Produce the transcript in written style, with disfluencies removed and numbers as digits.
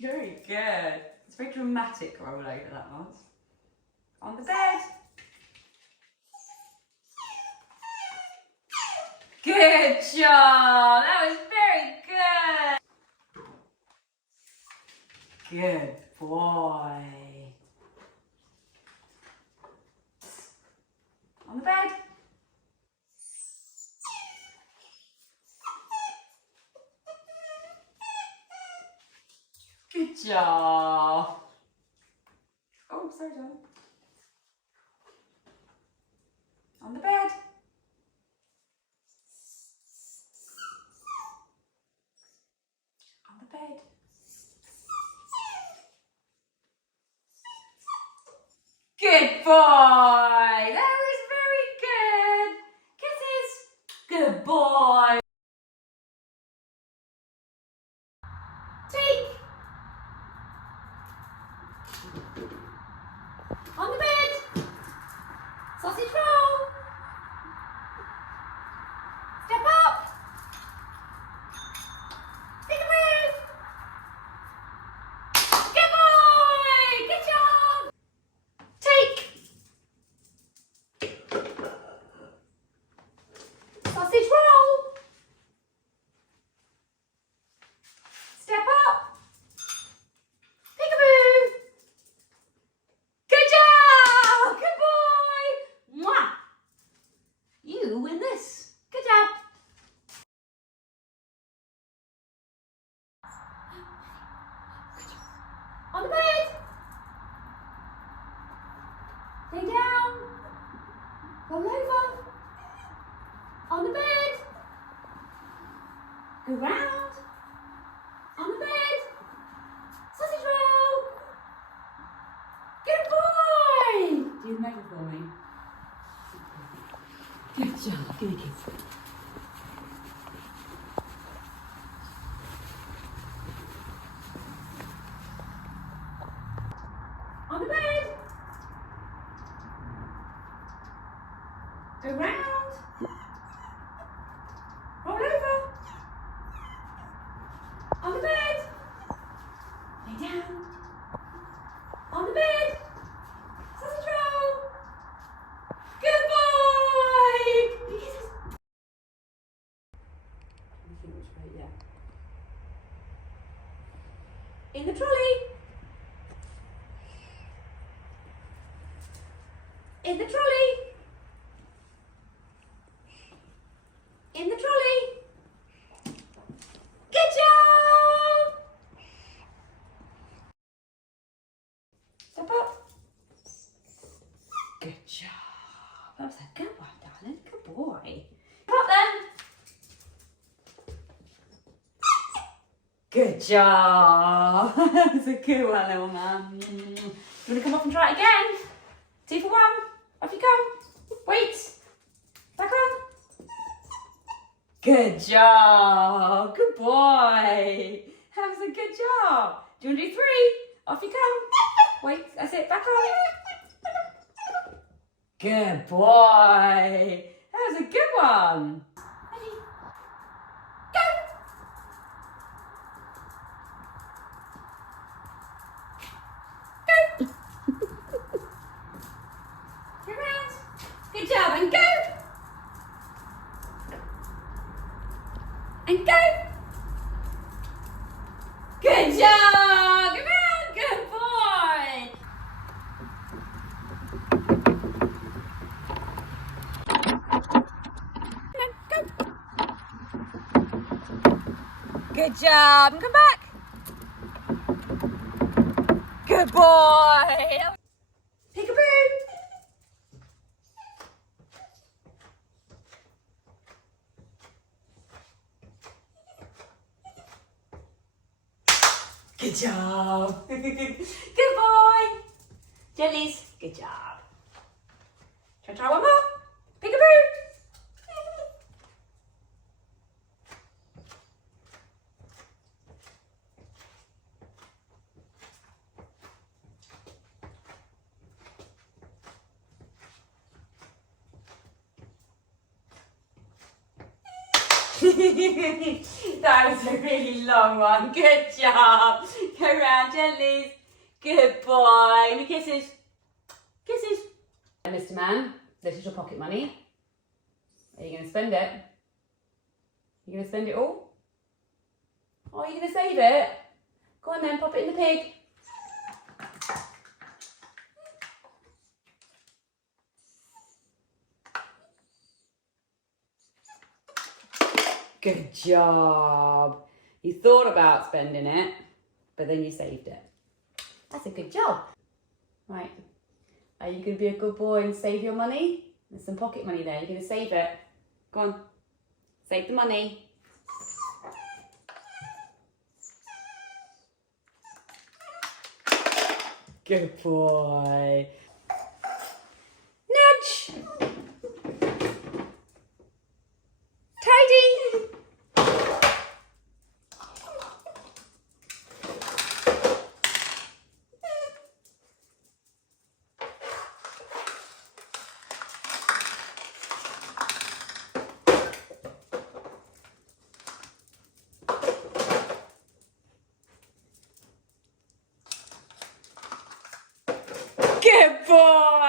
Very good. It's very dramatic roll over that one. On the bed. Good job. That was very good. Good boy. On the bed. Good job. Oh, sorry, John. On the bed. On the bed. Good boy. That was very good. Kisses. Good boy. Take. On the bed. Sausage roll. Step up. Peekaboo. Good boy. Good job. Take. Sausage roll. Step up. Peekaboo. Good job. Good boy. Mwah. You win this. Good job. On the bed. Lay down. Roll over. On the bed. Go round. On the bed. Sausage roll. Good boy. Do the measure for me. Good job. Give me a kiss. On the bed. Go round. Roll over. On the bed. Lay down. On the bed. Sausage roll. Good boy. Kisses. Yeah. In the trolley. In the trolley. In the trolley. Good job. Step up. Good job. That was a good one, darling. Good boy. Step up then. Good job. That was a good one, little man. Do you want to come up and try it again? 2 for 1. Off you come. Wait. Back on. Good job. Good boy. That was a good job. Do you want to do 3? Off you come. Wait. That's it. Back on. Good boy. That was a good one. Ready? Go. Go. Go round. Good job. And go. And go. Good job. Come on. Good boy. Come on, go. Good job. And come back. Good boy. Peekaboo. Good job. Good boy. Jellies. Good job. Shall I try one more? Peekaboo. That was a really long one. Good job. Go round gently. Good boy. Give me kisses. Kisses. And Mr. Man, this is your pocket money. Are you going to spend it? You going to spend it all? Oh, are you going to save it? Go on then, pop it in the pig. Good job. You thought about spending it, but then you saved it. That's a good job. Right. Are you going to be a good boy and save your money? There's some pocket money there. You're going to save it. Go on. Save the money. Good boy. Nudge. Tidy. Good boy.